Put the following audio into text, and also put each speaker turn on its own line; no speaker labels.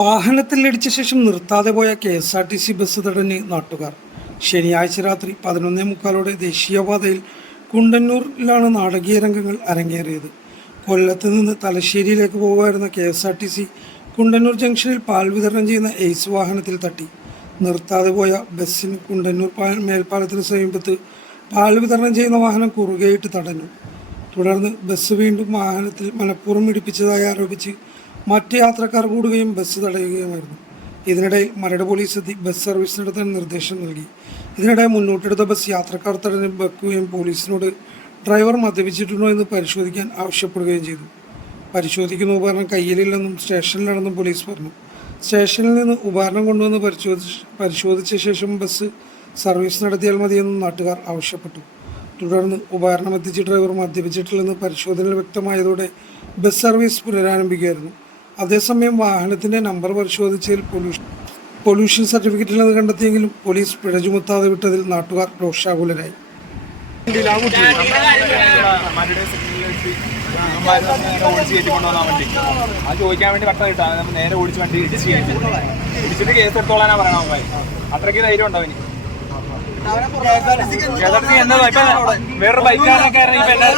വാഹനത്തിൽ ഇടിച്ച ശേഷം നിർത്താതെ പോയ K S R T C bus തടഞ്ഞ് നാട്ടുകാർ. ശനിയാഴ്ച രാത്രി പതിനൊന്നേ മുക്കാലോടെ ദേശീയപാതയിൽ കുണ്ടന്നൂരിലാണ് നാടകീയ രംഗങ്ങൾ അരങ്ങേറിയത്. കൊല്ലത്ത് നിന്ന് തലശ്ശേരിയിലേക്ക് പോകുമായിരുന്ന K S R T C Kundannoor ജംഗ്ഷനിൽ പാൽ വിതരണം ചെയ്യുന്ന എയ്സ് വാഹനത്തിൽ തട്ടി. നിർത്താതെ പോയ ബസ്സിന് കുണ്ടന്നൂർ മേൽപ്പാലത്തിന് സമീപത്ത് പാൽ വിതരണം ചെയ്യുന്ന വാഹനം കുറുകെയിട്ട് തടഞ്ഞു. തുടർന്ന് ബസ് വീണ്ടും വാഹനത്തിൽ മനഃപൂർവം ഇടിപ്പിച്ചതായി ആരോപിച്ച് മറ്റ് യാത്രക്കാർ കൂടുകയും ബസ് തടയുകയുമായിരുന്നു. ഇതിനിടയിൽ മരട് പോലീസ് എത്തി ബസ് സർവീസ് നടത്താൻ നിർദ്ദേശം നൽകി. ഇതിനിടെ മുന്നോട്ടെടുത്ത ബസ് യാത്രക്കാർ തടഞ്ഞ് വെക്കുകയും പോലീസിനോട് ഡ്രൈവർ മദ്യപിച്ചിട്ടുണ്ടോ എന്ന് പരിശോധിക്കാൻ ആവശ്യപ്പെടുകയും ചെയ്തു. പരിശോധിക്കുന്ന ഉപകരണം കയ്യിലില്ലെന്നും സ്റ്റേഷനിലാണെന്നും പോലീസ് പറഞ്ഞു. സ്റ്റേഷനിൽ നിന്ന് ഉപകരണം കൊണ്ടുവന്ന് പരിശോധിച്ച് പരിശോധിച്ച ശേഷം ബസ് സർവീസ് നടത്തിയാൽ മതിയെന്നും നാട്ടുകാർ ആവശ്യപ്പെട്ടു. തുടർന്ന് ഉപകരണം എത്തിച്ച് ഡ്രൈവർ മദ്യപിച്ചിട്ടില്ലെന്ന് പരിശോധനയിൽ വ്യക്തമായതോടെ ബസ് സർവീസ് പുനരാരംഭിക്കുകയായിരുന്നു. അതേസമയം വാഹനത്തിന്റെ നമ്പർ പരിശോധിച്ചതിൽ പൊല്യൂഷൻ പൊല്യൂഷൻ സർട്ടിഫിക്കറ്റിലെന്ന് കണ്ടെത്തിയെങ്കിലും പോലീസ് പിഴ ചുമത്താതെ വിട്ടതിൽ നാട്ടുകാർ രോഷാകുലരായി.
മരുടെ സെക്യൂരിറ്റി ഓടിച്ച് കയറ്റി കൊണ്ടുവന്നാ വണ്ടി അത് ചോദിക്കാൻ വേണ്ടി കിട്ടാ നേരെ ഓടിച്ച് വണ്ടി ഇടിച്ച് കയറ്റി ഇടിച്ചിട്ട് കേസ് എടുത്തോളാനാ പറയണ അമ്മായി അത്രയ്ക്ക് ധൈര്യം ഉണ്ടോ ഇപ്പൊ വേറൊരു ബൈക്കാരനൊക്കെ ഇപ്പൊ എല്ലാ